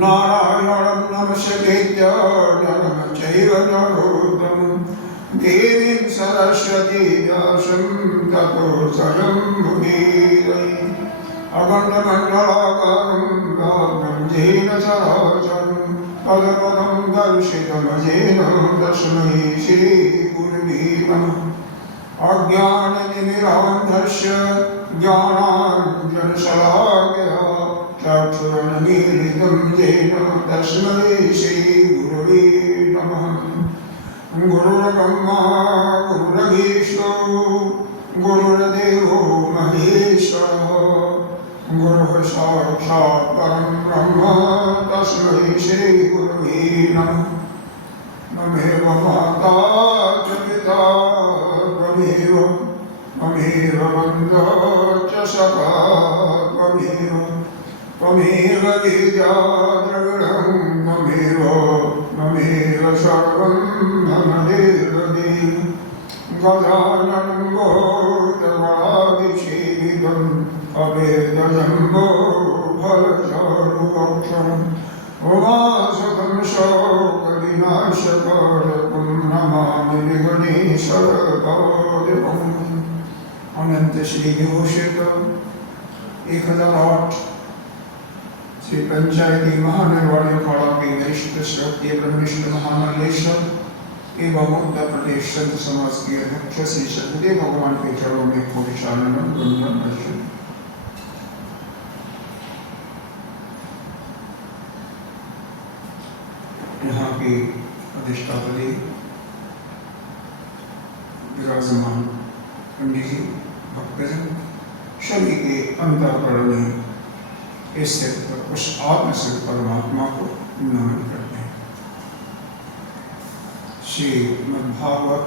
नारायणं नमस्कृत्य नरं चैव नरोत्तमं देवीं सरस्वतीं व्यासं ततो जयमुदीरये अखण्डमण्डलाकारं व्याप्तं येन चराचरं पदपदं दर्शितमजेन तस्मै श्रीगुरुवे नमः अज्ञानतिमिरान्धस्य ज्ञानाञ्जनशलाकया चक्षुरुन्मीलितं येन तस्मै श्रीगुरुवे नमः गुरुर्ब्रह्मा गुरुर्विष्णु गुरुर्देवो महेश्वरः गुरुः साक्षात् परं ब्रह्म तस्मै श्रीगुरुवे नमः ममेव माता च पिता त्वमेव बन्धुः च सखा त्वमेव विद्या द्रविणं त्वमेव सर्वं मम देवि गजाननं भूतगणाधिसेवितम् अभेदजम्बो फलचारुभक्षणम् उमासुतं शोकविनाशकारकं नमामि विघ्नेश्वरपादपम् अनंत श्री घोषित 1008 श्री पंचायती महानिर्वाणी अखाड़ा के वरिष्ठ श्रद्धेय ब्रह्मनिष्ठ महामंडलेश्वर एवं उत्तर प्रदेश संत समाज के अध्यक्ष श्री सतदेव भगवान के चरणों में कोटिशालन वंदन दर्शन। यहाँ के अधिष्ठापति विराजमान पंडित जी भक्तजन सभी के अंतःकरण में स्थित उस आत्मसिद्ध परमात्मा को नमन करते हैं। श्रीमद्भागवत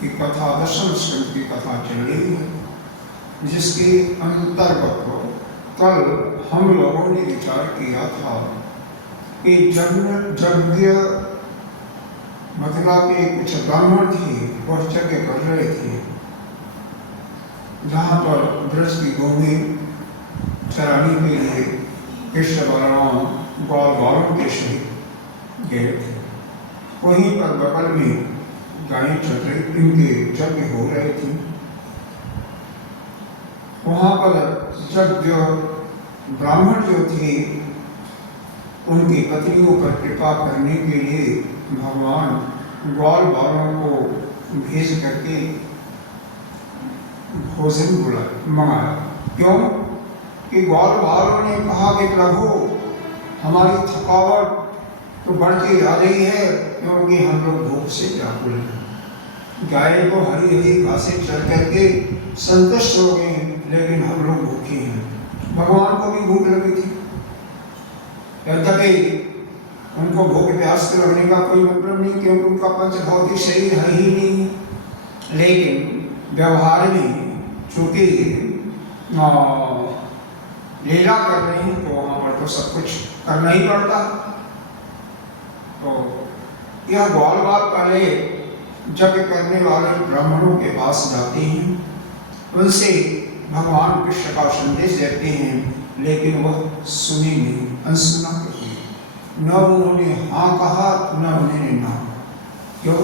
की कथा दशम स्कंद की कथा चल रही है, जिसके अंतर्गत कल हम लोगों ने विचार किया था कि यज्ञ मथुरा के कुछ ब्राह्मण थे, वह यज्ञ कर रहे थे जहाँ पर ब्रज की भूमि चराने के लिए कृष्ण बलराम ग्वाल बालों के सहित गए थे। वहीं पर बगल में गायें चल रही, इनके यज्ञ हो रहे थे। वहाँ पर यज्ञ ब्राह्मण जो थे उनकी पत्नियों पर कृपा करने के लिए भगवान ग्वाल बालों को भेज करके भोजन मंगाया। क्यों कि ग्वाल बालों ने कहा कि प्रभु हमारी थकावट तो बढ़ती जा रही है, क्योंकि हम लोग भूख से व्याकुल हैं। गाय को हरी हरी घासें चल करके संतुष्ट हो गए, लेकिन हम लोग भूखे हैं। भगवान को भी भूख लगी थी, यद्यपि उनको भूख प्यास के लगने का कोई मतलब नहीं, क्योंकि उनका पंचभौतिक शरीर है ही नहीं। लेकिन व्यवहार में चूंकि लीला कर रहे हैं तो वहाँ पर तो सब कुछ करना ही पड़ता। तो यह ग्वाल बाल पहले यज्ञ करने वाले ब्राह्मणों के पास जाते हैं, उनसे भगवान कृष्ण का संदेश देते हैं, लेकिन वह सुने नहीं, अनसुना करते। न उन्होंने हाँ कहा, न उन्होंने ना। क्यों?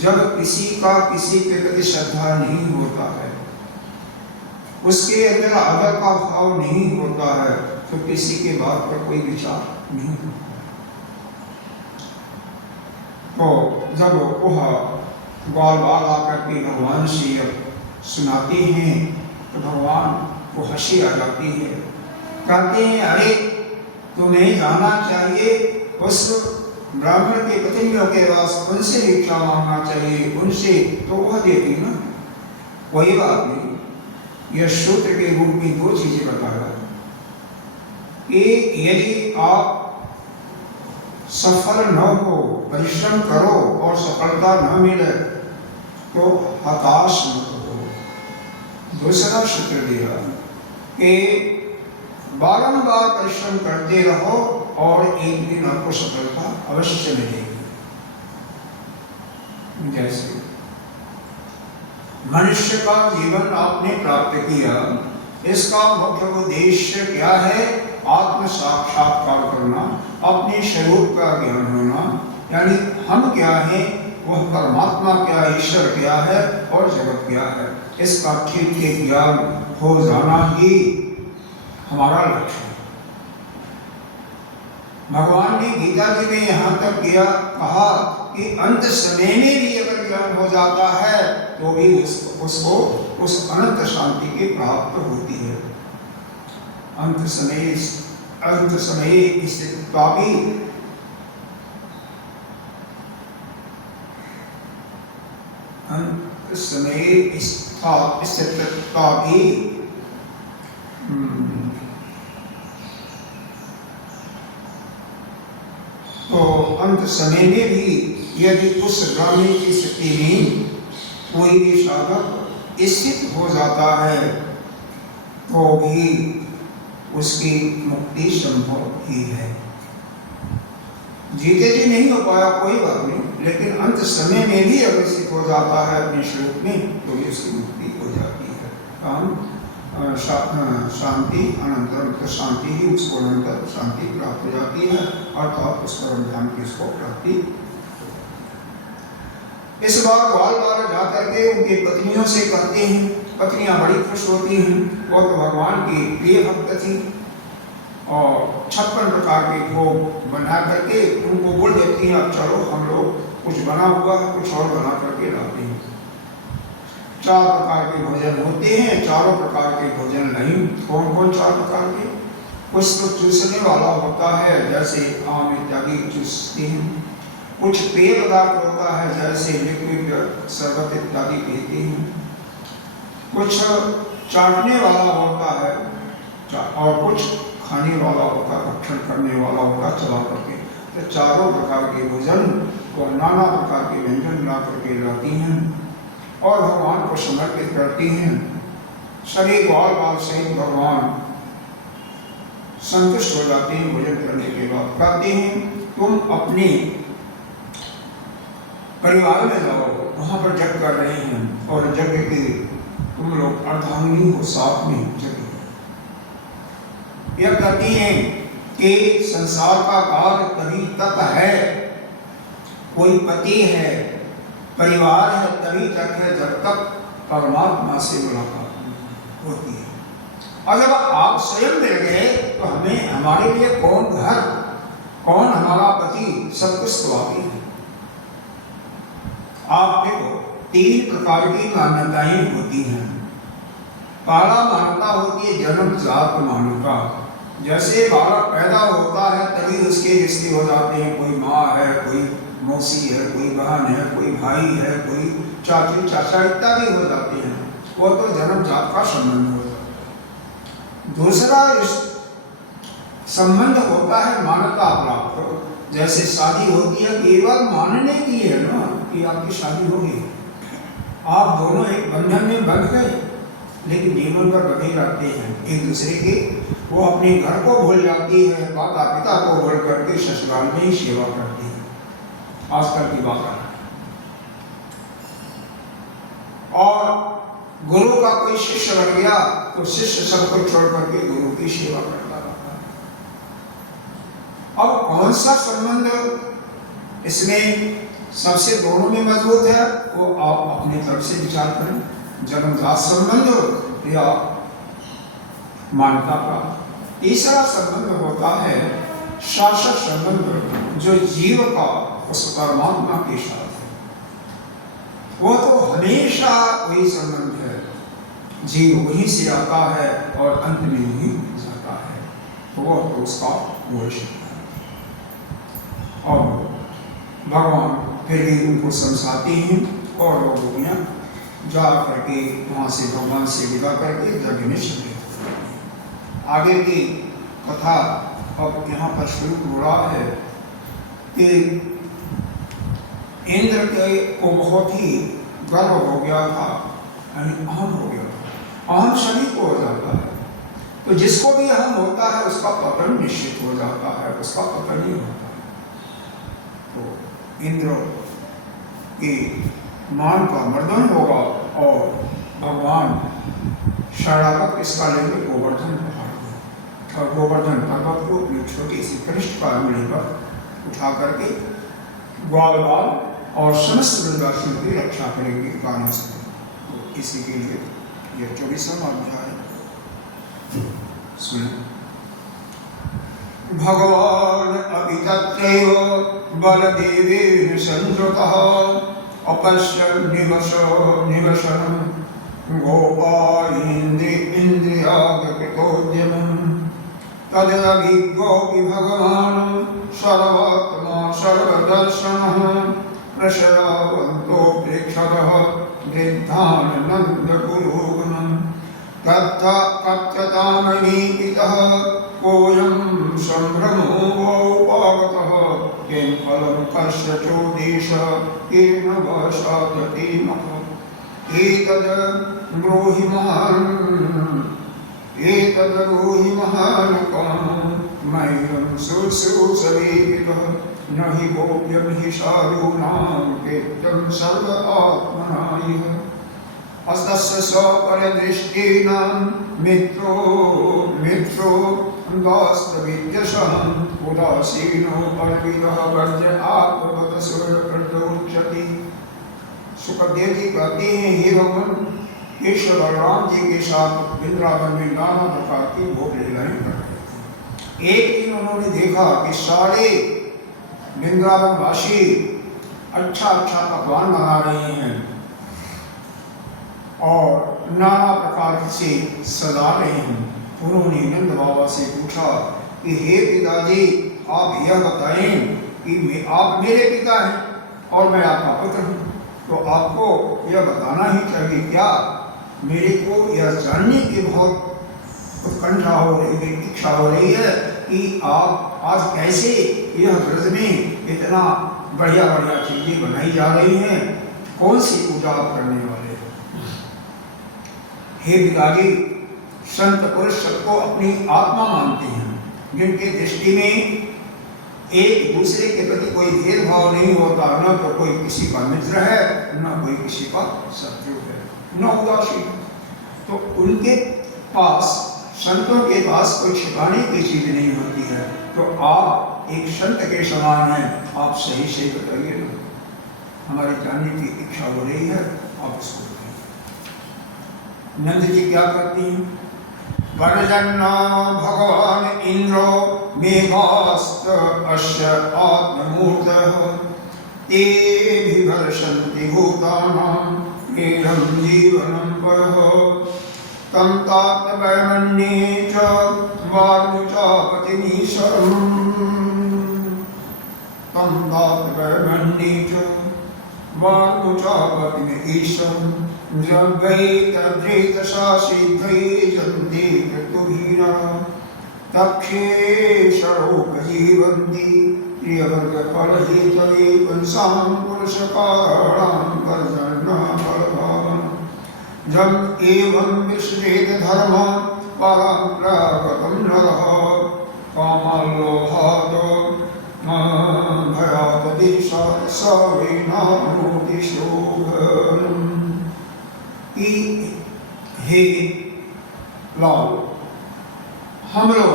जब किसी का किसी के प्रति श्रद्धा नहीं होता है, उसके अंदर आदर का भाव नहीं होता है, तो किसी के बात पर कोई विचार नहीं करता। तो जब वह ग्वाल बाल आकर के भगवान से सुनाते हैं तो भगवान को हंसी आ जाती है। कहते हैं, अरे तुम्हें जाना चाहिए उस ब्राह्मण के पत्नियों के पास, उनसे भिक्षा मांगना चाहिए, उनसे तो वह देती ना। कोई बात नहीं, यह सूत्र के रूप में दो चीजें बताया कि यदि आप सफल न हो, परिश्रम करो और सफलता न मिले तो हताश मत हो। दूसरा सूत्र दिया कि बारंबार परिश्रम करते रहो और एक दिन आपको सफलता अवश्य मिलेगी। जैसे मनुष्य का जीवन आपने प्राप्त किया, इसका मुख्य उद्देश्य क्या है? आत्म साक्षात्कार करना, अपने स्वरूप का ज्ञान होना, यानी हम क्या हैं, वह परमात्मा क्या, ईश्वर क्या है और जगत क्या है, इसका ठीक ठीक ज्ञान हो जाना ही हमारा लक्ष्य है। भगवान ने गीता जी में यहाँ तक किया कहा कि अंत समय में भी अगर ज्ञान हो जाता है तो भी उसको उस अनंत शांति की प्राप्त होती है। अंत समय स्थितित्वा भी अंत समय स्थितित्वा भी तो अंत समय में भी यदि उस ग्रामीण की स्थिति में कोई भी साधक स्थित हो जाता है तो भी उसकी मुक्ति संभव ही है। जीते जी नहीं हो पाया कोई बात नहीं, लेकिन अंत समय में भी अगर स्थित हो जाता है अपने स्वरूप में तो भी उसकी मुक्ति हो जाती है। हम शांति अनंतरम, तो शांति ही उसको अनंतर शांति प्राप्त हो जाती है, अर्थात उस परम ध्यान की उसको प्राप्ति। इस बार ग्वाल बाल जाकर के उनकी पत्नियों से कहते हैं, पत्नियां बड़ी खुश होती हैं, वो तो भगवान की प्रिय भक्त थी और 56 प्रकार के भोग बना करके उनको बोल देती हैं, अब चलो हम लोग कुछ बना हुआ है कुछ और बना करके लाते हैं। 4 प्रकार के भोजन होते हैं, चारों प्रकार के भोजन नहीं। कौन कौन 4 प्रकार के? कुछ तो चूसने वाला होता है, जैसे आम इत्यादि चूसते हैं। कुछ पेय पदार्थ होता है, जैसे लिक्विड शरबत इत्यादि पीते हैं। कुछ चाटने वाला होता है और कुछ खाने वाला होता है, भक्षण करने वाला होता है चला करके। तो चारों प्रकार के भोजन को नाना प्रकार के व्यंजन ला करके लाती हैं और भगवान को समर्पित करती हैं। सभी ग्वाल बाल सहित भगवान संतुष्ट हो जाते हैं। भोजन करने के बाद कहते हैं, तुम अपने परिवार में जाओ, वहां पर जग कर रहे हैं और जग के तुम लोग अर्धांगिनी हो साथ में जग। यह कहती हैं कि संसार का काल तभी तक है, कोई पति है, परिवार है, तभी तक है जब तक परमात्मा से मुलाकात होती है। और जब आप स्वयं मिल गए तो हमें हमारे लिए कौन घर, कौन हमारा पति, सब कुछ तो आप ही है। आप देखो 3 प्रकार की मान्यताएं होती हैं। पहला मान्यता होती है जन्मजात मान्यता। जैसे बालक पैदा होता है तभी उसके रिश्ते हो जाते हैं, कोई माँ है, कोई मौसी है, कोई बहन है, कोई भाई है, कोई चाची चाचा इत्यादि हो जाते हैं। वो तो जन्मजात का संबंध होता है। दूसरा संबंध होता है मान्यता प्राप्त। जैसे शादी होती है, केवल मानने की है ना कि आपकी शादी होगी, आप दोनों एक बंधन में बंध गए, लेकिन जीवन पर बंधे रहते हैं एक दूसरे के। वो अपने घर को भूल जाती है, माता पिता को भूल करके ससुराल में ही सेवा करती है। आजकल की बात है। और गुरु का कोई शिष्य लग गया तो शिष्य सबको छोड़ करके गुरु की सेवा करता रहता है। अब कौन सा संबंध इसमें सबसे दोनों में मजबूत है, वो आप अपनी तरफ से विचार करें। जन्मजात संबंध या मान्यता प्राप्त। तीसरा संबंध होता है शाश्वत संबंध, जो जीव का उस परमात्मा के साथ है। वो तो हमेशा वही संबंध है, जीव वहीं से आता है और अंत में वहीं जाता है, तो वह तो उसका वश है। और भगवान फिर भी उनको समझाते हैं और वो गोपियाँ जा करके वहाँ से भगवान से विदा करके यज्ञ में शामिल। आगे की कथा अब यहाँ पर शुरू हो रहा है कि इंद्र के को बहुत ही गर्व हो गया था, यानी अहम हो गया था। अहम सभी को हो जाता है, तो जिसको भी अहम होता है उसका पतन निश्चित हो जाता है, उसका पतन ही होता है। तो इंद्र के मान का मर्दन होगा और भगवान शरणागत इसका लेंगे गोवर्धन पहाड़, और गोवर्धन पर्वत को अपनी छोटी सी कनिष्ठ का अंगुली पर उठा करके ग्वाल बाल और समस्त ब्रजवासियों की रक्षा करेंगे कारण से। तो इसी के लिए यह 24वां अध्याय सुने। भगवान अपि तत्रैव बलदेवेन संयुतः अपश्यन् निवसनं गोपायेन्द्रियागकृतोद्यमम् तदभिज्ञोऽपि भगवान् सर्वात्मा सर्वदर्शनः प्रशयावन्तो प्रेक्षतः वृद्धान् नन्दपुरोगमम् कथ्यतामनीपितः कोऽयं सम्भ्रमो वोपागतः किं फलं कस्य चोदेश केन वशादतीमः एतद् ब्रूहि महानुकं मह्यं शुश्रूषवेदितः न हि गोप्यं हि साधूनां कृत्यं सर्व आत्मनायः अस्तस्य स्वपरदृष्टेन मित्रो दास्तविद्यशः उदासीनो अर्पितः वज्र आत्मवत् सूर्यप्रदोक्षति। सुखदेव जी कहते हैं, हे भगवान, केशव बलराम जी के साथ वृंदावन में नाना प्रकार की भोग लीलाएं कर रहे थे। एक दिन उन्होंने देखा कि सारे वृंदावन वासी अच्छा अच्छा पकवान बना रहे हैं और नाना प्रकार से सजा रहे हैं। उन्होंने नंद बाबा से पूछा कि हे पिताजी, आप यह बताएं कि आप मेरे पिता हैं और मैं आपका पुत्र हूँ, तो आपको यह बताना ही चाहिए क्या? मेरे को यह जानने की बहुत उत्कंठा हो रही है, इच्छा हो रही है कि आप आज कैसे यह ब्रज में इतना बढ़िया बढ़िया चीजें बनाई जा रही हैं, कौन सी पूजा आप करने वाले हो? हे पिताजी, संत पुरुष सबको अपनी आत्मा मानते हैं, जिनके दृष्टि में एक दूसरे के प्रति कोई भेदभाव नहीं होता, न तो कोई किसी का मित्र है, न कोई किसी का शत्रु है, न उदासीन। तो उनके पास, संतों के पास कोई छिपाने की चीज नहीं होती है। तो आप एक संत के समान हैं, आप सही से बताइए ना, हमारी जानने की इच्छा हो रही है, आप उसको बताइए। नंद जी क्या करती हैं? वर्जन्ना भगवान इंद्रो मेघास्त अस्य आत्ममूर्तः ते विभर्षन्ति भूतानां एवं जीवनं परः तं तात वैमन्ये च वारुचापतिमीशरम् तं तात वैमन्ये च वारुचापतिमीशरम् जगैतद्रैतसा सिद्धैजन्ति ऋतुभीरा तक्षे शरोपजीवन्ति प्रियवर्गफलहेतवे पुंसां पुरुषकाराणां वर्जन्नाफलभावम् जम् एवं विश्रेत धर्म परं प्रागतं नरः कामलोभात् भयात् देशात् स वै नाप्नोति शोभनम्। हे लाल, हम लोग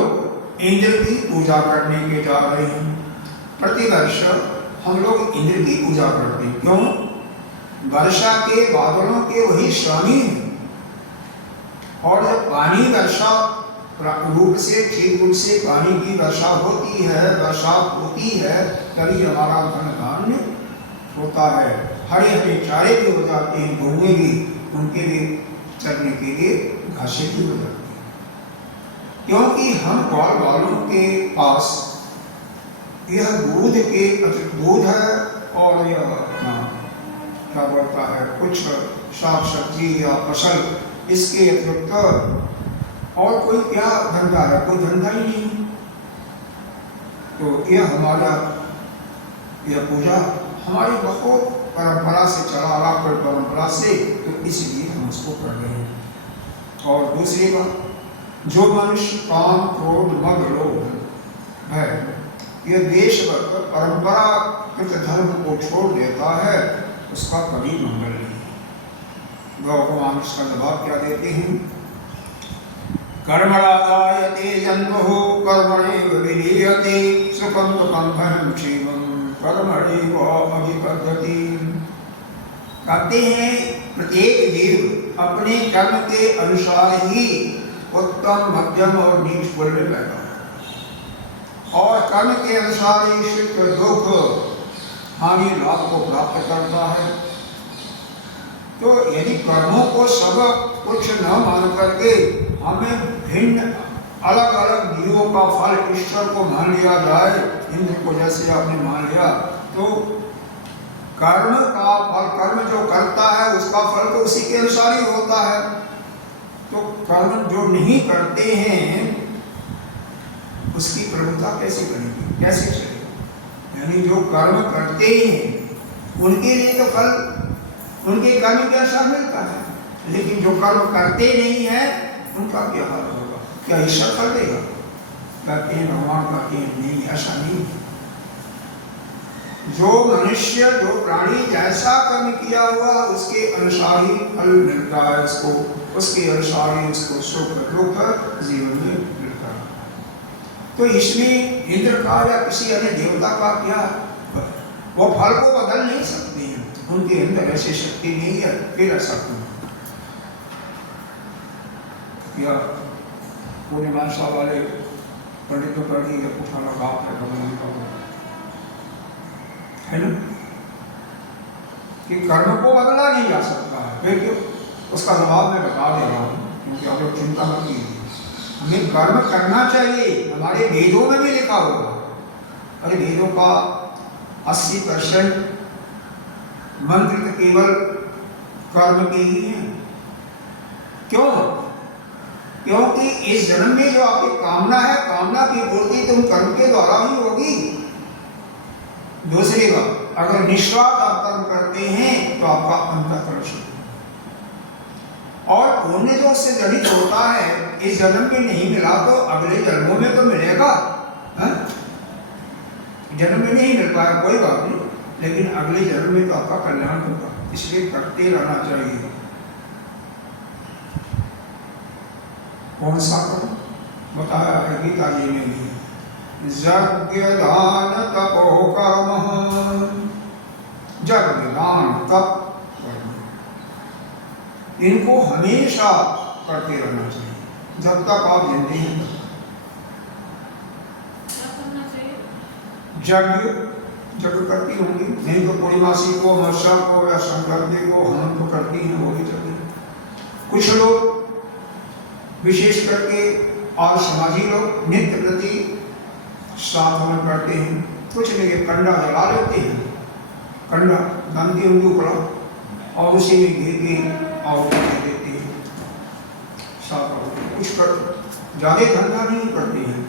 इंद्र की पूजा करने के जा रहे हैं। प्रतिवर्ष हम लोग इंद्र की पूजा करते हैं। क्यों? वर्षा के बादलों के वही स्वामी हैं, और जब पानी वर्षा रूप से, ठीक रूप से पानी की वर्षा होती है, बरसात होती है, तभी हमारा धन धान्य होता है। हरे हरे चारे भी हो जाते हैं, गौएं भी, उनके भी चरने के लिए घासें भी हो जाती हैं। क्योंकि हम ग्वाल वालों के पास यह दूध के अतिरिक्त दूध है, और यह क्या बोलता है, कुछ साग सब्जी या फसल, इसके अतिरिक्त और कोई क्या धंधा है? कोई धंधा ही नहीं। तो यह हमारा, यह पूजा हमारी बहुत परंपरा से चला आ रहा, परंपरा से, तो इसलिए हम उसको कर रहे हैं। और दूसरी बात, जो मनुष्य काम क्रोध मद लोभ है, यह देश परंपरागत धर्म को छोड़ देता है, उसका कभी मंगल नहीं। भगवान इसका जवाब क्या देते हैं? कर्मणा जायते जन्मः कर्मणैव विलीयते सुखं दुःखं भयं क्षीणं कर्मणैव अभिवर्धते। कहते हैं प्रत्येक जीव अपने कर्म के अनुसार ही उत्तम, मध्यम और नीच फल में पैदा है, और कर्म के अनुसार ही सुख दुख हानि लाभ को प्राप्त करता है। तो यदि कर्मों को सब कुछ न मान करके हमें भिन्न अलग अलग जीवों का फल ईश्वर को मान लिया जाए, इंद्र को जैसे आपने मान लिया, तो कर्म का फल, कर्म जो करता है उसका फल तो उसी के अनुसार ही होता है। तो कर्म जो नहीं करते हैं उसकी प्रभुता कैसे करेगी, कैसे चलेगी? यानी जो कर्म करते हैं उनके लिए तो फल उनके कर्म के अनुसार मिलता है, लेकिन जो कर्म करते नहीं है उनका क्या हाल होगा? क्या ईश्वर कर देगा? कहते हैं भगवान कहते हैं नहीं, ऐसा नहीं। जो मनुष्य, जो प्राणी जैसा कर्म किया हुआ उसके अनुसार ही फल मिलता है उसको, उसके अनुसार ही उसको सुख दुख जीवन में मिलता है। तो इसमें इंद्र का या किसी अन्य देवता का क्या, वो फल को बदल नहीं सकते हैं, उनके अंदर ऐसी शक्ति नहीं है। फिर ऐसा क्यों? या पूर्णिमाशा वाले पंडितों पर ही पूछा लगा है ना कि कर्म को बदला नहीं जा सकता है। फिर क्यों? उसका जवाब मैं बता दे रहा हूँ, क्योंकि आप लोग चिंता मत कीजिए। हमें कर्म करना चाहिए, हमारे वेदों में भी लिखा होगा। अरे वेदों का 80% मंत्र तो केवल कर्म के ही हैं। क्यों? क्योंकि इस जन्म में जो आपकी कामना है, कामना की पूर्ति तुम कर्म के द्वारा ही होगी। दूसरी बात, अगर निस्वार्थ आप कर्म करते हैं तो आपका अंतःकरण शुद्ध, और पुण्य जो उससे जनित होता है इस जन्म में नहीं मिला तो अगले जन्मों में तो मिलेगा। जन्म में नहीं मिल पाया कोई बात नहीं, लेकिन अगले जन्म में तो आपका कल्याण होगा। इसलिए करते रहना चाहिए। कौन सा कर्म बताया है गीता जी ने भी, यज्ञ दान तपो कर्म, यज्ञ दान तप कर्म, इनको हमेशा करते रहना चाहिए जब तक आप जिंदगी हैं। यज्ञ करती होंगी, नहीं तो पूर्णिमासी को, अमावस्या को या संक्रांति को हम तो करती हैं, वो भी करती हैं। कुछ लोग विशेष करके और समाजी लोग नित्य प्रति साधन करते हैं। कुछ लोग कंडा जला लेते हैं, कंडा गंदी उंगली पड़ा और उसी में घी के और देते हैं। कुछ कर ज्यादा धंधा नहीं करते हैं।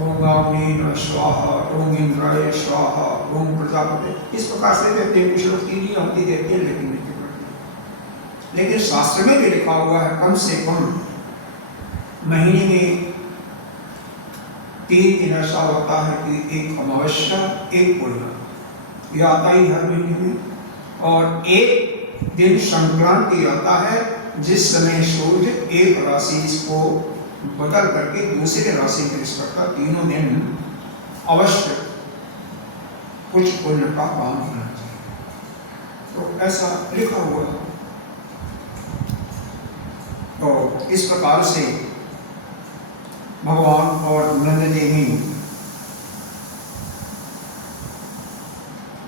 ओम अग्नि स्वाहा, ओम इंद्राय स्वाहा, ओम प्रजापति, इस प्रकार से देते हैं। कुछ लोग 3 ही आहुति देते हैं, लेकिन नहीं करते। लेकिन शास्त्र में भी लिखा हुआ है कम से कम महीने में 3 दिन ऐसा होता है कि एक अमावस्या, एक पूर्णिमा, यह आता ही हर महीने में, और एक दिन संक्रांति आता है जिस समय सूर्य एक राशि को बदल करके दूसरे राशि में प्रवेश करता। तीनों दिन अवश्य कुछ पुण्य का काम होना चाहिए। तो ऐसा लिखा हुआ है। तो इस प्रकार से भगवान और नंद देवी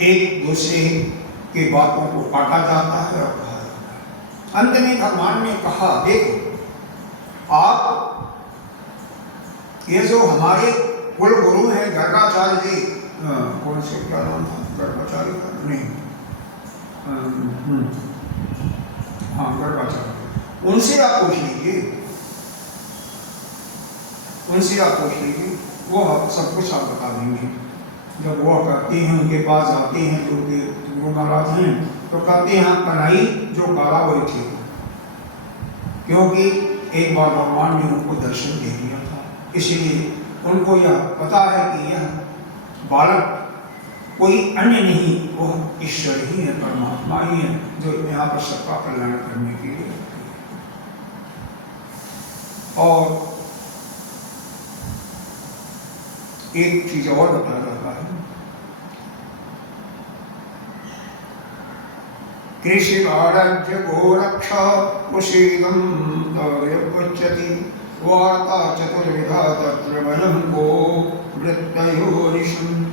एक दूसरे की बातों को काटा जाता है और कहा जाता है। अंत में भगवान ने कहा, देखो आप ये जो हमारे कुल गुरु हैं गर्गाचार्य जी, कौन से क्या नाम था, गर्गाचार्य का नहीं, हाँ गर्गाचार्य, उनसे आप पूछ लीजिए, उनसे आप पूछ लीजिए, वो सब कुछ आप बता देंगे। जब वो कहते हैं, उनके पास जाते हैं जो कि गुरु महाराज हैं, तो कहते हैं कन्हई जो काला वही थे, क्योंकि एक बार भगवान ने उनको दर्शन दे दिया था, इसलिए उनको यह पता है कि यह बालक कोई अन्य नहीं, वह ईश्वर ही है, परमात्मा ही है, जो यहाँ पर सबका कल्याण करने के लिए। और एक चीज और बताया जाता है, कृषि आराध्य गोरक्ष कुशीलम तवयवच्यति वार्ता चतुर्विधा तत्र वयं गो वृत्तयोनिशम्।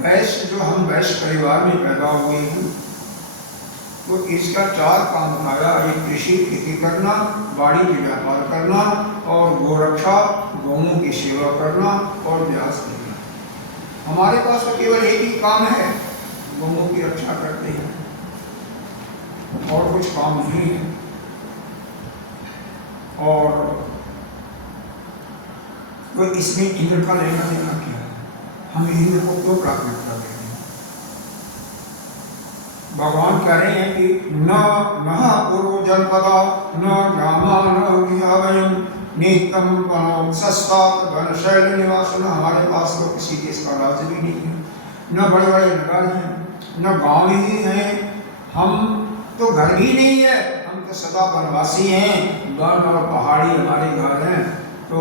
वैश्य जो हम वैश्य परिवार में पैदा हुए हैं, तो इसका 4 काम आया, एक कृषि खेती करना, बाड़ी के व्यापार करना, और गोरक्षा गौओं की सेवा करना, और व्यास देना। हमारे पास तो केवल एक ही काम है, गौओं की रक्षा करते हैं, और कुछ काम नहीं है। और तो इसमें इंद्र का लेना देना क्या है? हम इंद्र को क्यों प्राथमिकता दें? भगवान कह रहे हैं कि न पूर्व जनपदा न ग्रामा न विहावयम नित्यम वनो सस्तात वन शैल निवासन। हमारे पास तो किसी देश का राज्य भी नहीं है, न बड़े बड़े नगर हैं, न गांव ही हैं, हम तो घर भी नहीं है, हम तो सदा वनवासी हैं, वन और पहाड़ी हमारे घर हैं, तो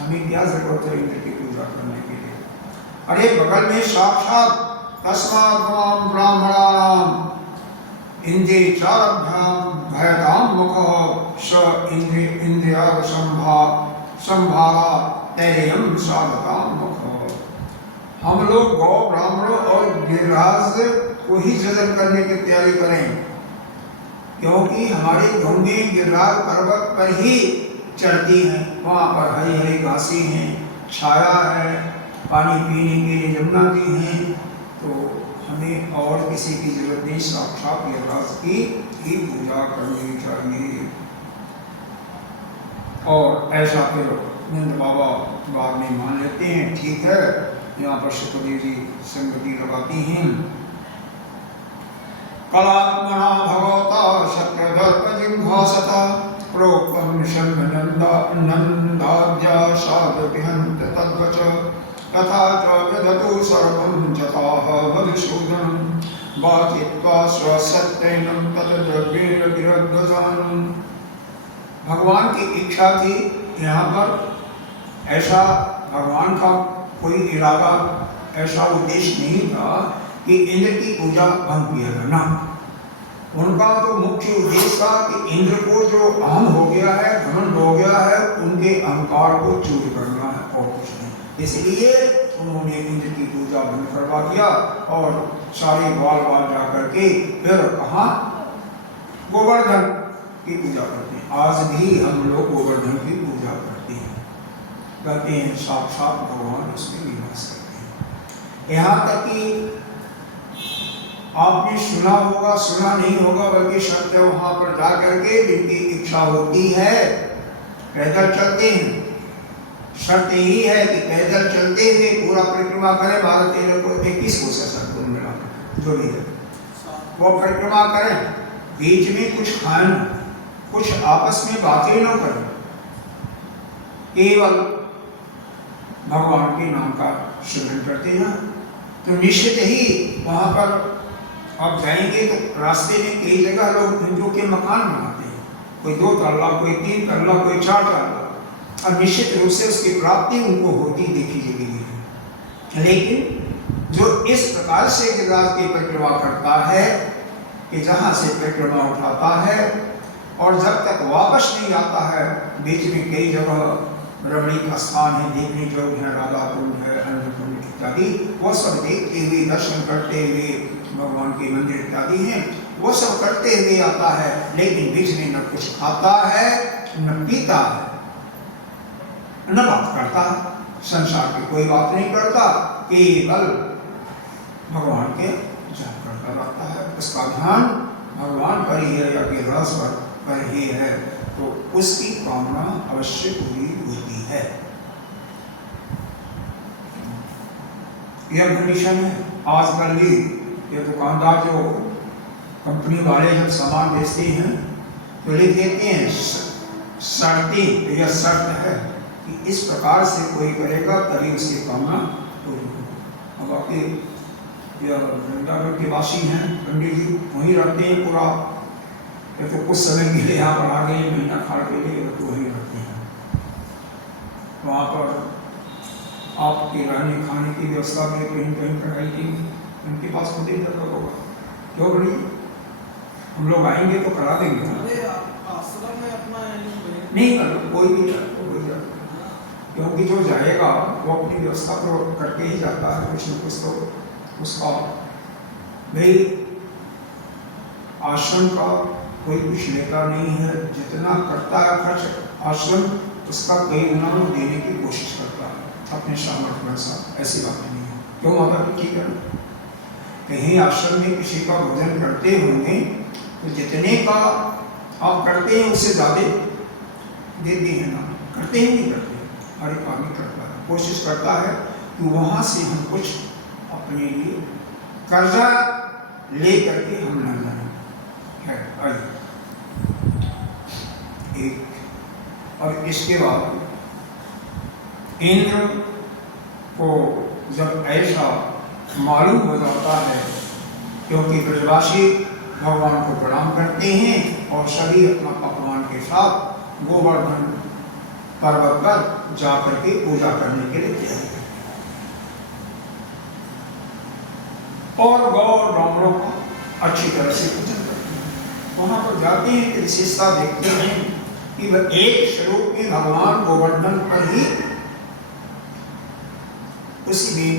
हमें क्या जरूरत है इंद्र की पूजा करने के लिए? अरे बगल में साक्षात तस्मात् ब्राह्मणानाम इंद्रिय चारभ्याम भयताम मुख स इंद्रिया संभाला तैयम साधताम मुख। हम लोग गौ ब्राह्मणों और गिरिराज को ही जजन करने की तैयारी करें, क्योंकि हमारी गंगे गिरिराज पर्वत पर ही चढ़ती हैं, वहाँ पर हरी हरी घासें हैं, छाया है, पानी पीने के लिए यमुना जी हैं, तो हमें और किसी की जरूरत नहीं, साक्षात गिरिराज की ही पूजा करनी चाहिए। और ऐसा फिर नंद बाबा बाद में मान लेते हैं, ठीक है। यहाँ पर सुखदेव जी संगति लगाती हैं, कलात्मना भगवता शक्रदर्पजिह्वासता प्रोक्तम शंभनंदा नंदाद्या साधुभिहन्त तद्वच तथा च विदतु सर्वं जताः मधुसूदनं वाचित्वा स्वसत्येनं तद्द्रव्येण गिरध्वजान्। भगवान की इच्छा थी, यहाँ पर ऐसा भगवान का कोई इरादा, ऐसा उद्देश्य नहीं था कि इंद्र की पूजा भंग किया जाना। उनका तो मुख्य उद्देश्य था कि इंद्र को जो अहम हो गया है, घमंड हो गया है, उनके अहंकार को चूर करना है, और कुछ नहीं। इसलिए उन्होंने इंद्र की पूजा बंद करवा दिया और सारे बाल बाल जा करके फिर कहाँ गोवर्धन की पूजा करते हैं। आज भी हम लोग गोवर्धन की पूजा करते हैं, कहते हैं साक्षात भगवान उसमें निवास करते हैं। यहाँ तक कि आपने सुना होगा, सुना नहीं होगा, बल्कि सत्य वहां पर जा करके जिनकी इच्छा होती है पैदल चलते हैं। शर्त यही है कि पैदल चलते हुए पूरा परिक्रमा करें, 12-13 को 21 को से मिला जो भी है वो परिक्रमा करें, बीच में कुछ खाएं, कुछ आपस में बातें न करें, केवल भगवान के नाम का स्मरण करते हैं। तो निश्चित ही वहां पर आप जाएंगे तो रास्ते में कई जगह लोग हिंदुओं के मकान बनाते हैं, कोई 2 तल्ला, कोई 3 तल्ला, कोई 4 तल्ला, और निश्चित रूप से उसकी प्राप्ति उनको होती देखी गई है। लेकिन जो इस प्रकार से गिरिराज की परिक्रमा करता है कि जहाँ से परिक्रमा उठाता है और जब तक वापस नहीं आता है, बीच में कई जगह रमणी का स्थान है, देखने योग्य है, राधा कुंड है, अन्नकुंड इत्यादि, वो सब देखते हुए दर्शन करते हुए भगवान के मंदिर इत्यादि हैं, वो सब करते हुए आता है। लेकिन बीच में न कुछ खाता है न पीता है न बात करता है, संसार की कोई बात नहीं करता, केवल भगवान के जाप करता रहता है। उसका ध्यान भगवान पर ही है या रस पर ही है, तो उसकी कामना अवश्य पूरी होती है। यह कंडीशन है। आजकल भी ये दुकानदार जो कंपनी वाले जब सामान बेचते हैं तो लिख देते हैं शर्ती, यह शर्त है कि इस प्रकार से कोई करेगा तभी उसकी कामना पूरी होगी। अब आपके यह वृंदावन के वासी हैं, पंडित जी वहीं रहते हैं पूरा, या तो कुछ समय के लिए यहाँ पर आ गए, महीना खाड़ के लिए तो वहीं रहते हैं। वहाँ पर आपके रहने खाने की व्यवस्था में कहीं कहीं कराई थी, उनके पास खुद ही जगह होगा। क्यों बड़ी हम लोग आएंगे तो करा देंगे। आश्रम में अपना नहीं कर कोई भी क्योंकि जो जाएगा वो अपनी व्यवस्था तो करके ही जाता है, कुछ न कुछ तो उसका भाई आश्रम का कोई कुछ लेता नहीं है, जितना करता है खर्च आश्रम उसका कई गुना वो देने की कोशिश करता है अपने सामर्थ्य के साथ। ऐसी बात नहीं है। क्यों माता की ठीक है, कहीं आश्रम में किसी का भोजन करते होंगे तो जितने का आप करते हैं उससे ज्यादा देते हैं ना, करते ही नहीं करते, हर एक आदमी करता है, कोशिश करता है कि वहां से हम कुछ अपने लिए कर्जा ले करके हम न जाए। एक और इसके बाद इंद्र को जब ऐसा मालूम हो जाता है, क्योंकि ब्रजवासी भगवान को प्रणाम करते हैं और सभी अपना पकवान के साथ गोवर्धन पर्वत पर जाकर के पूजा करने के लिए तैयारी करते हैं और गौ ब्राह्मणों का अच्छी तरह से पूजन करते हैं। वहां पर जाते हैं कि विशेषता देखते हैं कि वह एक स्वरूप में भगवान गोवर्धन पर ही, उसी में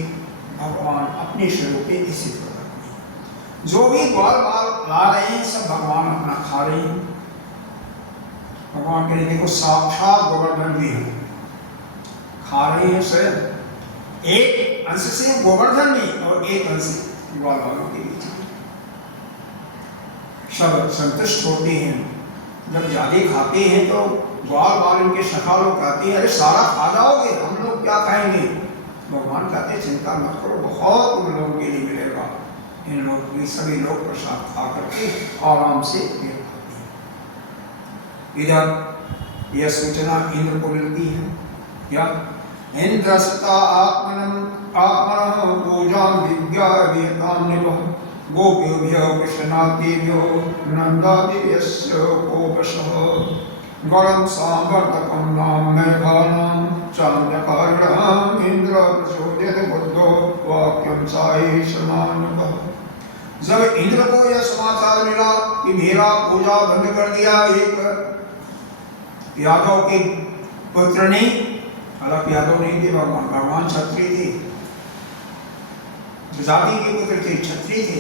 भगवान अपने स्वरूप में स्थित हो जाते हैं। जो भी ग्वाल बाल ला रहे हैं सब भगवान अपना खा रहे हैं। भगवान के लिए देखो साक्षात गोवर्धन भी है, खा रहे हैं स्वयं, एक अंश से गोवर्धन में और एक अंश ग्वाल बालों के बीच में सब संतुष्ट होते हैं। जब ज्यादा खाते हैं तो ग्वाल बाल इनके सखा लोग कहते हैं अरे सारा खा जाओगे, हम लोग क्या खाएंगे। भगवान कहते हैं चिंता मत करो, बहुत उन लोगों के लिए मिलेगा। इन लोग भी सभी लोग प्रसाद खा करके आराम से खाते हैं। इधर यह सूचना इंद्र को मिलती है, या इंद्रस्ता आत्मनम आत्मनः पूजां विद्या विहतां निवह गोप्योभ्यो कृष्णादेव्यो नन्दादेव्यस्य कोपशः गणं सांवर्तकं नाम मेघानां चान्द्रकारिणाम् इंद्र प्रचोदयत बुद्धो वाक्यं सायेषमानवः। जब इंद्र को यह समाचार मिला कि मेरा पूजा बंद कर दिया एक यादव के पुत्र ने, हालांकि यादव नहीं थे, भगवान क्षत्रिय थे, जाति के पुत्र थे, क्षत्रिय थे,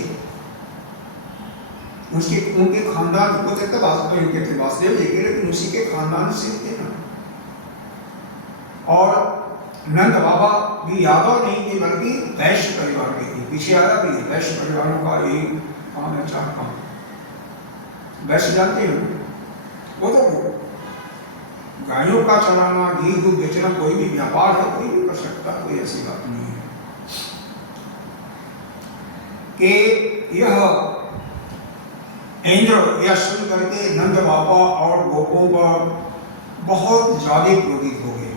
उनके खानदान पुत्र थे वासुदेव जी के, लेकिन उसी के खानदान से थे ना। और नंद बाबा भी यादव नहीं थे बल्कि वैश्य परिवार के थे। पीछे आया भी वैश्य परिवारों का एक काम है, चार काम। वैश्य जानते हो, वो तो गायों का चलाना, घी दूध बेचना, कोई भी व्यापार है, कोई भी कर सकता, कोई ऐसी बात नहीं है कि यह इंद्र यह सुन करके नंद बाबा और गोपों पर बहुत ज्यादा क्रोधित हो गए।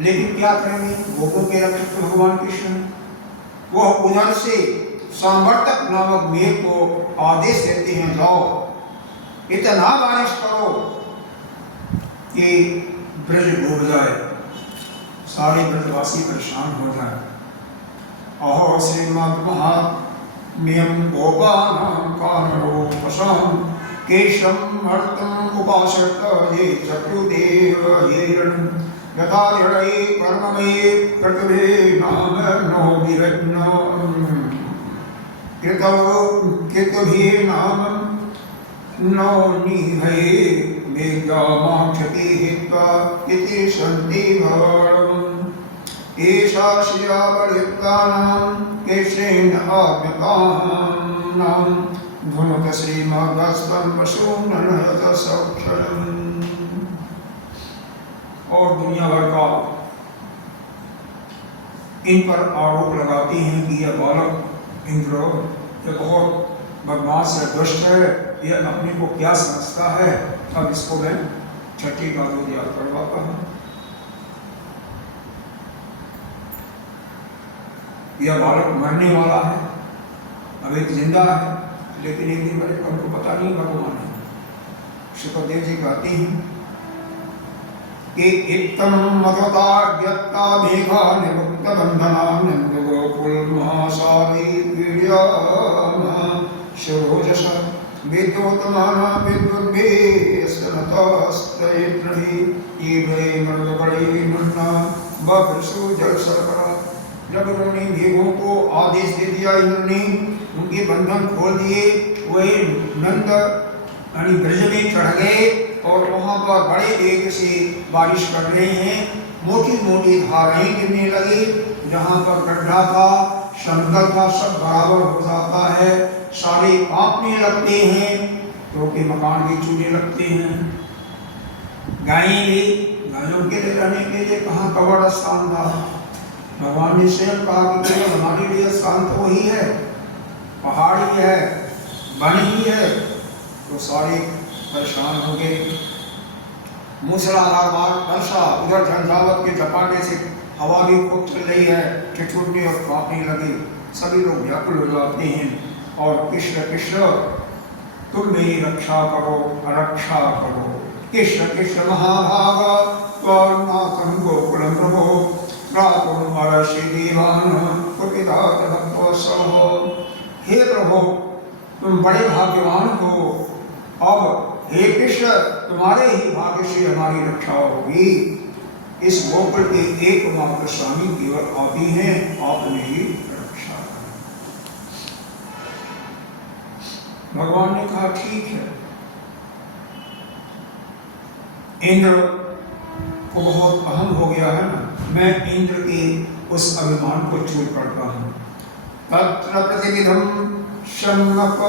लेकिन क्या करेंगे, गोपों के रक्षक तो भगवान कृष्ण, वह उधर से सांवर्तक नामक मेघ को आदेश देते हैं, जाओ इतना बारिश करो कि ब्रज डूब जाए, सारे ब्रजवासी परेशान हो जाए। अहो श्रीमद्महात्म्यं गोपानां कानरोपशं केशं हर्तुं उपासत ये चक्रुदेव ये यथा जड़े कर्ममये प्रतिभे नाम नो विरत्न कृतभे नाम नो निभये वेदामाक्षते हित्वा इति सन्ति भवम् एषा श्रिया बलित्वानां केशेन आज्ञतानां धुनुत श्रीमद्भस्तं पशून् नयत सौक्षरम्। और दुनिया भर का इन पर आरोप लगाते हैं कि यह बालक इंद्र ये बहुत बदमाश है, दुष्ट है, यह अपने को क्या समझता है। अब इसको मैं छठी का रोज याद करवाता हूँ। यह बालक मरने वाला है, अब एक जिंदा है, लेकिन एक दिन मरेगा, हमको पता नहीं भगवान है। शुक्रदेव जी कहते हैं कि इत्थं मधुतार्यत्ता मेघा निमुक्त बंधना नंद गोकुल महासारी पीड्याम शिरोजस विद्योतमाना विद्युद्भे स्तनतस्तयत्रणि ईवे मृदगणे मुन्ना बभ्रसु जल सरकरा। जब उन्होंने मेघों को आदेश दे दिया, इंद्र ने उनके बंधन खोल दिए, वे नंद यानी ब्रज में चढ़ गए और वहां पर बड़े वेग से बारिश कर रहे हैं। मोटी मोटी धाराएं गिरने लगी, जहां पर गड्ढा था, समतल था, सब बराबर हो जाता है। सारे कांपने लगते हैं, क्योंकि मकान भी चूने लगते हैं। गायें भी, गायों के लिए रहने के लिए कहाँ कवर स्थान था। भगवान ने स्वयं कहा कि केवल हमारे लिए स्थान तो वही है, पहाड़ ही है, वन ही है। तो सारे परेशान हो गए। मूसलाधार वर्षा, उधर झंझावत के झपाटे से हवा भी खूब चल रही है, ठिठुरने और कांपने लगी। सभी लोग व्याकुल हो जाते हैं और कृष्ण कृष्ण तुम मेरी रक्षा करो, रक्षा करो। कृष्ण कृष्ण महाभाग त्वं गोकुलम प्रभो रातुम महर्षि देवान कुपितात भक्तवत्सलः। हे प्रभु, तुम बड़े भाग्यवान हो। अब हे कृष्ण, तुम्हारे ही भाग्य से हमारी रक्षा होगी। इस गोकुल के एकमात्र स्वामी केवल आप ही हैं, आप मेरी रक्षा करें। भगवान ने कहा ठीक है। इंद्र को बहुत अहम हो गया है ना, मैं इंद्र के उस अभिमान को चूर करता हूँ। तत्र प्रतिविधम शम्नक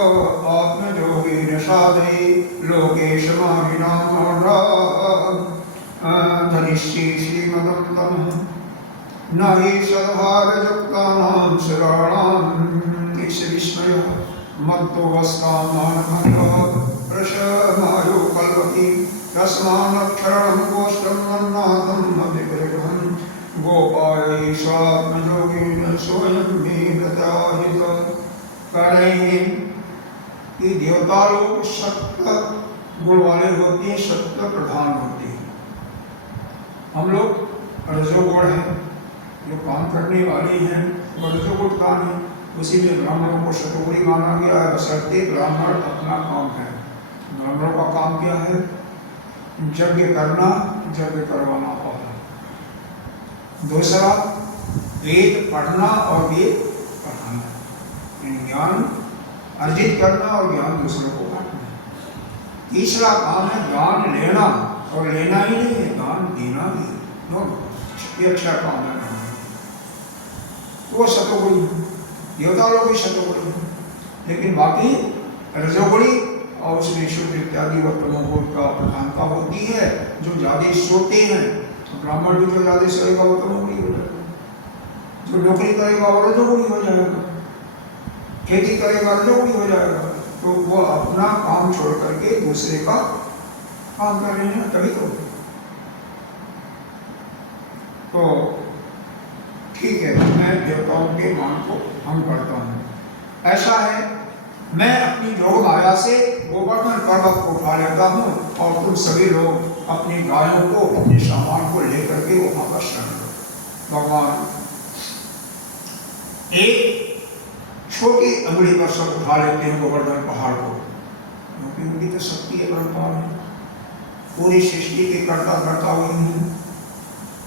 आत्मयोगेन साधये लोकेश मानिनां धनिष्ये श्रीमदं तमः न हि सद्भावयुक्तानां सुराणां ईश विस्मयः मत्तोऽस्तामानमन्यः प्रशमायो कल्पति तस्मान्नक्षरणं गोष्ठं मन्नाथं अभिगृहं गोपायै स्वात्मयोगेन स्वयं मे प्रत्याहितः। कह रहे हैं कि देवता लोग सत्य गुण वाले होते हैं, सत्य प्रधान होते हैं। हम लोग रजोगुण हैं, जो काम करने वाले हैं, वो रजोगुण काम है। उसी में ब्राह्मणों को शतगुणी माना गया है, बशर्ते ब्राह्मण अपना काम है। ब्राह्मणों का काम क्या है? यज्ञ करना, यज्ञ करवाना पड़ा। दूसरा वेद पढ़ना और वेद पढ़ाना, ज्ञान अर्जित करना और ज्ञान दूसरों को बांटना। तीसरा काम है ज्ञान लेना, और लेना ही नहीं है, ज्ञान देना भी। दोनों ये अच्छा काम है। वो शतगुणी, देवता लोग भी शतगुणी हैं, लेकिन बाकी रजोगुणी और उसमें शुद्ध इत्यादि व तमोगुण का प्रधानता होती है। जो ज्यादा सोते हैं, तो ब्राह्मण भी जो ज्यादा सोएगा वो तमोगुणी हो जाएगा, जो नौकरी करेगा वो रजोगुणी हो जाएगा, खेती करेगा रजोगुणी हो जाएगा। तो वो अपना काम छोड़ करके दूसरे का काम कर रहे हैं, तभी तो ठीक है, मैं देवताओं के मान को हम करता हूँ। ऐसा है, मैं अपनी योग माया से गोवर्धन पर्वत को उठा लेता हूँ और तुम सभी लोग अपनी गायों को, अपने सामान को लेकर के वहां पर शरण लो। भगवान एक छोटी अंगुली पर सब उठा लेते हैं गोवर्धन पहाड़ को, क्योंकि उनकी तो शक्ति है, परंपार है। पूरी सृष्टि के कर्ता करता हुई हूँ।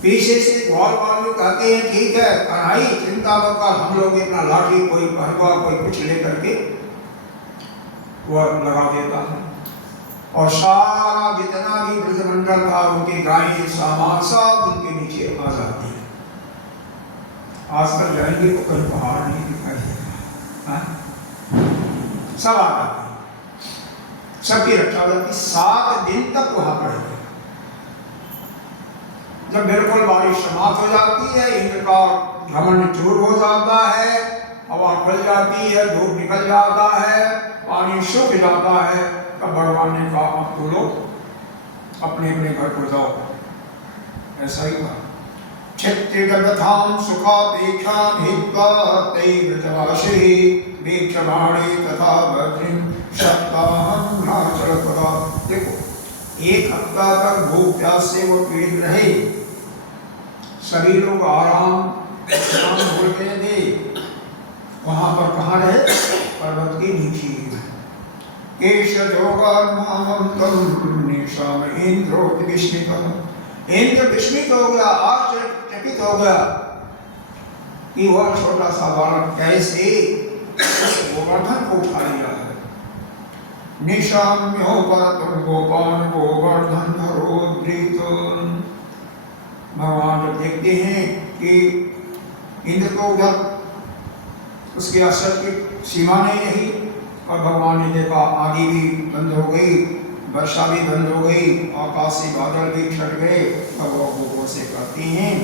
पीछे से ग्वाल वाले कहते हैं ठीक है कन्हई चिंता मत कर, हम लोग अपना लाठी कोई पहलवा कोई कुछ लेकर के वह लगा देता है और सारा जितना भी ब्रजमंडल था उनके गाय सामान सब उनके नीचे आ जाते हैं। आजकल जाएंगे तो कहीं पहाड़ नहीं दिखाई देगा, सब आ जाते हैं, सबकी रक्षा हो जाती। 7 दिन तक वहां पर है। जब बिल्कुल बारिश समाप्त हो जाती है, इंद्र का घमंड चूर हो जाता है, हवा खुल जाती है, धूप निकल जाता है, पानी सूख जाता है, तब भगवान ने कहा अब तो लोग अपने अपने घर को जाओ। ऐसा ही कहा क्षत्रियगतां सुखापेक्षा भेत्वा तैर्व्रजवासिः वीक्षमाणे तथा बद्रिं सप्ताहं नाचलपदा। देखो 1 हफ्ता तक भूख प्यास से वो पीड़ित रहे, सभी लोग आराम बोलते थे। वहां पर कहाँ रहे? पर्वत के नीचे। इंद्र विस्मित हो गया, आश्चर्यचकित हो गया कि वह छोटा सा बालक कैसे गोवर्धन को उठा लिया है। निशाम्यो परतम गोपान गोवर्धन धरोद्रीतम। भगवान जब देखते हैं कि इंद्र को उधर उसके असर की सीमा नहीं रही और भगवान ने देखा आगे भी बंद हो गई, वर्षा भी बंद हो गई, आकाश से बादल भी छट गए। अब वो से कहती हैं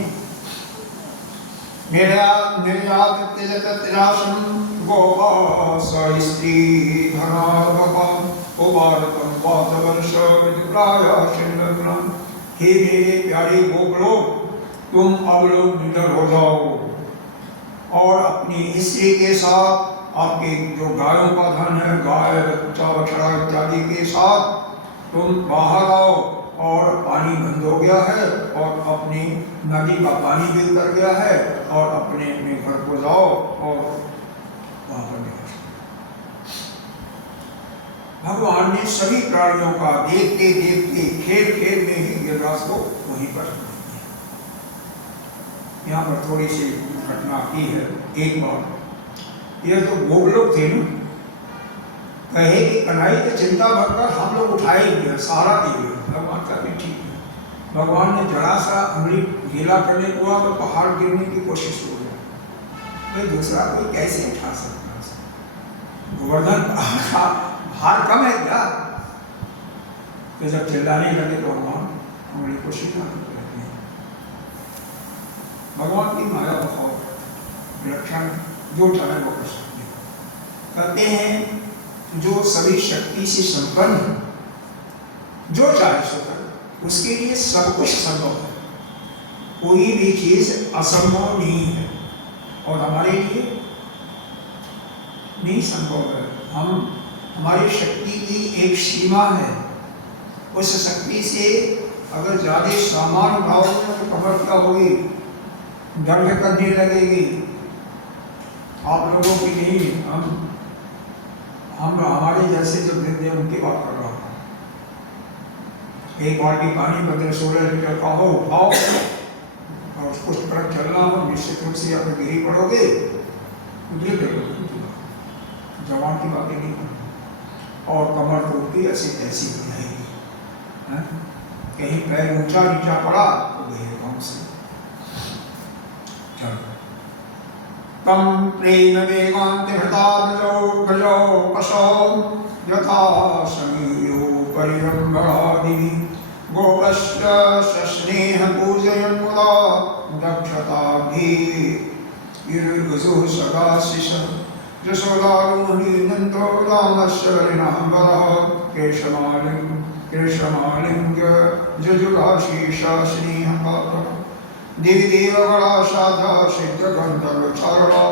निर्यात तिलाशम गोपा स्त्री धनार्भकम उबारतम वातवर्ष विद्राया शिंदग्रम। हे मेरे प्यारे गोपलों, तुम अब लोग निडर हो जाओ और अपनी स्त्री के साथ आपके जो गायों का धन है, गाय बच्चा बछड़ा इत्यादि के साथ तुम बाहर आओ और पानी बंद हो गया है और अपनी नदी का पानी भी उतर गया है और अपने अपने घर को जाओ और वहां पर निवास। भगवान ने सभी प्राणियों का देखते देखते खेल खेल में ही गिरिराज को वहीं पर यहाँ पर थोड़ी सी घटना की है। एक बार ये तो गोपलोग थे न, कहे कि कन्हई तो चिंता भरकर हम लोग उठाएंगे, सहारा देंगे। भगवान का भी ठीक है। भगवान ने जरा सा अंगुली ढीला करने को हुआ तो पहाड़ गिरने की कोशिश हो गई। भाई दूसरा कोई कैसे उठा सकता है? गोवर्धन का भार कम है क्या? तो जब चिल्लाने लगे तो भगवान अंगुली को सीधा करते हैं। भगवान की माया बहुत विलक्षण, जो चाहे वो कर सकते हैं। कहते हैं जो सभी शक्ति से संपन्न है, जो चाहे सो करे, उसके लिए सब कुछ संभव है, कोई भी चीज असंभव नहीं है। और हमारे लिए नहीं संभव है। हमारी शक्ति की एक सीमा है, उस शक्ति से अगर ज्यादा सामान उठाओगे तो कमर क्या होगी, दर्द करने लगेगी। आप लोगों की नहीं, हम हमारे जैसे जो वृद्ध हैं उनकी बात कर रहा हूँ। एक बाल्टी पानी बदले 16 लीटर का हो उठाओ और उसको तरफ चलना हो, निश्चित रूप से आप गिरी पड़ोगे, जवान की बातें नहीं करनी। और कमर टूट के ऐसी तैसी हो जाएगी। कहीं पैर ऊंचा नीचा पड़ा तो गए कौन से। चलो तम प्रेम वेगांत भृतावजो गजो पशो यथा समीयो परिरंभणादि गोपश्च सस्नेह पूजयन् मुदा दक्षताभि युजुः सदाशिष यशोदारुणिनन्दो रामस्य वरिणाम्बरः केशमालिङ्ग जजुराशीषा स्नेहपात्रः दिव्यदेवगणा साधा सिद्धगन्धर्वचारणा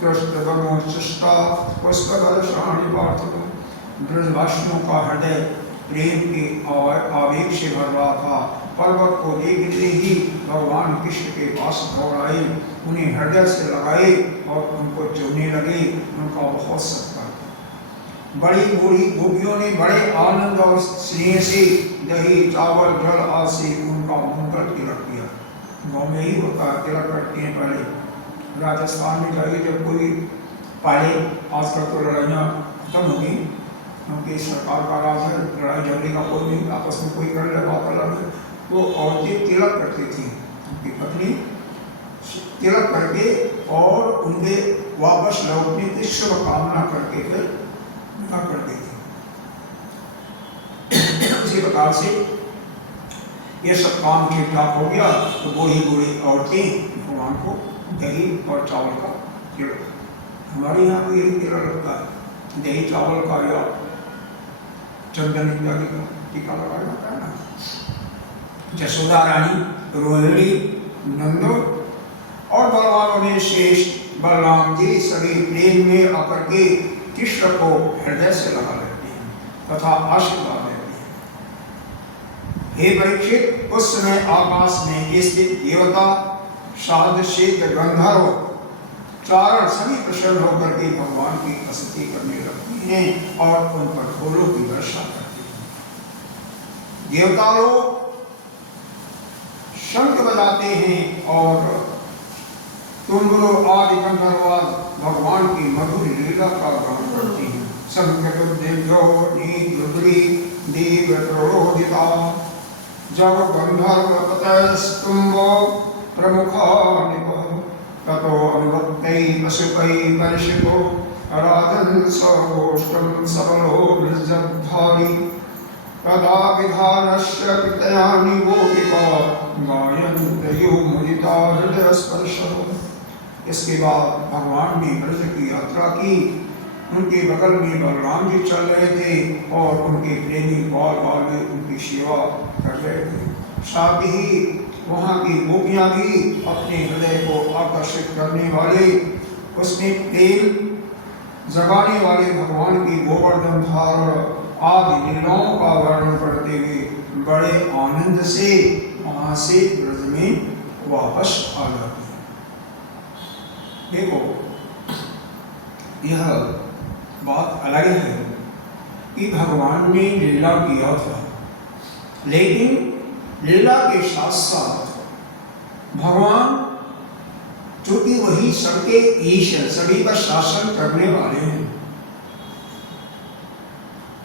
कृष्णगमोच्चिष्टा पुष्पबलशाणि पार्थः। ब्रजवासियों का हृदय प्रेम के आवेग से भर रहा था। पर्वत को देखते ही भगवान कृष्ण के पास दौड़ाए, उन्हें हृदय से लगाए और उनको चूमने लगे। उनका बहुत सत्कार किया। बड़ी बूढ़ी गोपियों ने बड़े आनंद और स्नेह से दही चावल जल आदि से उनका मंगल तिलक किया। गाँव में ही होता है, तिलक करते हैं पहले। राजस्थान में जाइए, जब कोई पहले, आजकल तो लड़ाइयाँ खत्म हो गई क्योंकि सरकार का राज है, लड़ाई झगड़े का कोई नहीं, आपस में कोई कर ले बात अलग है। तो औरतें तिलक करती थी, उनकी पत्नी तिलक करके और उनके वापस लौटने की शुभकामना करके फिर निकाह करती थी। उसी प्रकार से ये सब काम ठीक ठाक हो गया तो बूढ़ी बूढ़ी औरतें भगवान को दही और चावल का तिलक, हमारे यहाँ तो यही तिलक लगता है, दही चावल का या चंदन इत्यादि का टीका लगाया जाता है ना। जसोदा रानी, रोहिणी, नंदो और बलवानों ने शेष बलराम जी सभी प्रेम में आकर के कृष्ण को हृदय से लगा लेते हैं तथा आशीर्वाद देते हैं। हे परीक्षित, उस समय आकाश में स्थित देवता, साध, सिद्ध, गंधर्व, चारण सभी प्रसन्न होकर के भगवान की स्तुति करने लगते हैं और उन पर फूलों की वर्षा करते हैं। देवता लोग शंख बजाते हैं और तुम लोग आदि गंधर्वाद भगवान की मधुर लीला का गान करते हैं। जब गंधर्व ततस्तुम्बो प्रमुखा निपः ततो अनुवत्तै पशुपै परिषितो राजन् सर्वोष्टं सबलो वृषभधारी तदा विधानस्य पितयानि गोपिका गायन्त्ययो मुदिता हृदयस्पर्शो। इसके बाद भगवान ने ब्रज की यात्रा की। उनके बगल में बलराम जी चल रहे थे और उनके प्रेमी बाल बाल में उनकी सेवा कर रहे थे। साथ ही वहाँ की गोपियाँ भी अपने हृदय को आकर्षित करने वाले, उसमें प्रेम जगाने वाले भगवान की गोवर्धन धारण आदि लीलाओं का वर्णन करते हुए बड़े आनंद से वहाँ से ब्रज में वापस आ जाते हैं। देखो, यह बात अलग है कि भगवान ने लीला किया था, लेकिन लीला के साथ साथ भगवान चूंकि वही सबके ईश्वर, सभी पर शासन करने वाले हैं,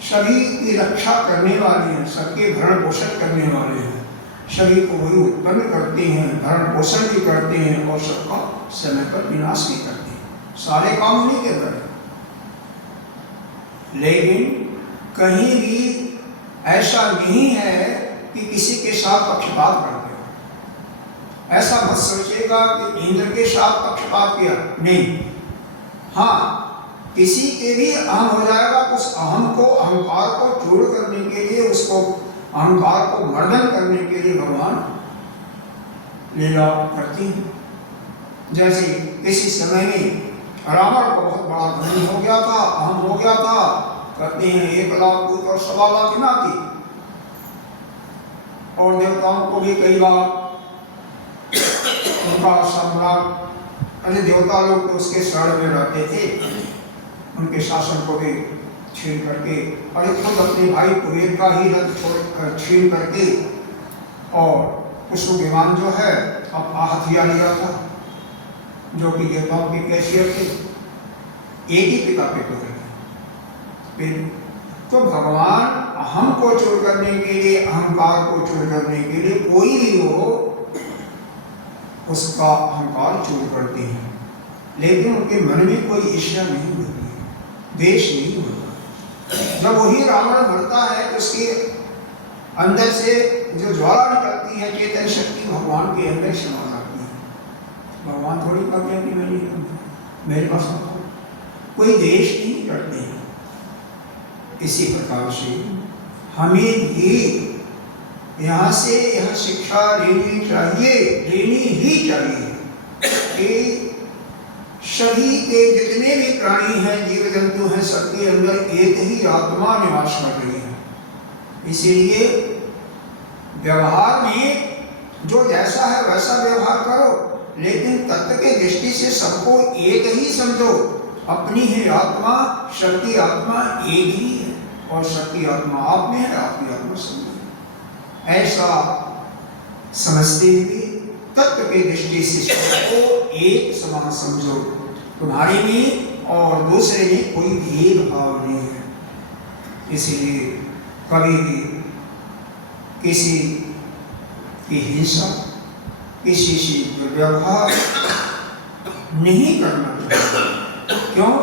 सभी की रक्षा करने वाले हैं, सबके भरण पोषण करने वाले हैं, सभी को वही उत्पन्न करते हैं, भरण पोषण भी करते हैं और सबका समय पर विनाश भी करते हैं। सारे काम उन्हीं के अंदर। लेकिन कहीं भी ऐसा नहीं है कि किसी के साथ पक्षपात करते हो। ऐसा मत सोचिएगा कि इंद्र के साथ पक्षपात किया, नहीं। हाँ, किसी के भी अहम हो जाएगा, उस अहम को, अहंकार को चूर करने के लिए, उसको अहंकार को मर्दन करने के लिए भगवान लीला करती हैं। जैसे किसी समय में रावण को बहुत बड़ा धनी हो गया था, अहम हो गया था, कहते हैं 1 लाख दूत और 1.25 लाख नाती, और देवताओं को भी कई बार उनका सम्राट, अन्य देवता लोग तो उसके शरण में रहते थे, उनके शासन को भी छीन करके, और खुद अपने भाई कुबेर का ही रथ छीन करके और पुष्प विमान जो है अब हथिया लिया था, जो कि देवताओं की कैफियत थे, एक ही पिता के पुत्र थे। तो भगवान अहम को चूर करने के लिए, अहंकार को चूर करने के लिए, कोई भी हो उसका अहंकार चूर करते हैं, लेकिन उनके मन में कोई ईर्ष्या नहीं होती, द्वेष नहीं होता। जब वही रावण मरता है तो उसके अंदर से जो ज्वाला निकलती है, चेतन शक्ति भगवान के अंदर समा जाती है। भगवान थोड़ी कहते हैं कि मेरे पास कोई द्वेष नहीं करते हैं। इसी प्रकार से हमें भी यहाँ से यह शिक्षा लेनी चाहिए, लेनी ही चाहिए कि सभी के जितने भी प्राणी हैं, जीव जंतु हैं, सबके अंदर एक ही आत्मा निवास कर रही है। इसीलिए व्यवहार में जो जैसा है वैसा व्यवहार करो, लेकिन तत्व के दृष्टि से सबको एक ही समझो। अपनी है आत्मा, शक्ति आत्मा एक ही है, और शक्ति आत्मा आप में है, आपकी आत्मा सब में है। ऐसा समझते हुए तत्व की दृष्टि से सबको एक समान समझो। तुम्हारे में और दूसरे में कोई भेदभाव नहीं है। इसलिए कभी भी किसी की हिंसा, किसी से दुर्व्यवहार नहीं करना चाहिए। क्यों?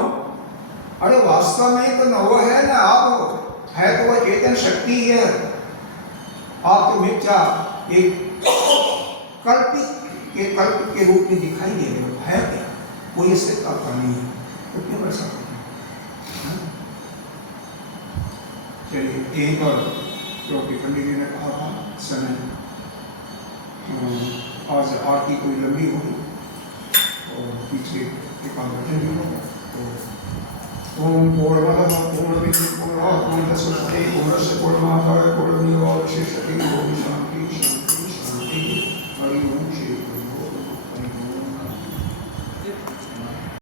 अरे वास्तव में तो न वो है ना आप हो, है तो वह चेतन शक्ति है। आप तो मिथ्या एक कल्प के रूप में दिखाई दे रहे हो, है क्या? कोई अस्तित्व का नहीं है, तो क्यों ऐसा करते हैं? चलिए एक और, क्योंकि पंडित जी ने कहा था समय आज आरती कोई लंबी होगी और पीछे एक वचन भी होगा। तो ओम पूर्णमदः पूर्णमिदं पूर्णात् पूर्णमुदच्यते पूर्णस्य पूर्णमादाय पूर्णमेवावशिष्यते। ओम शांति।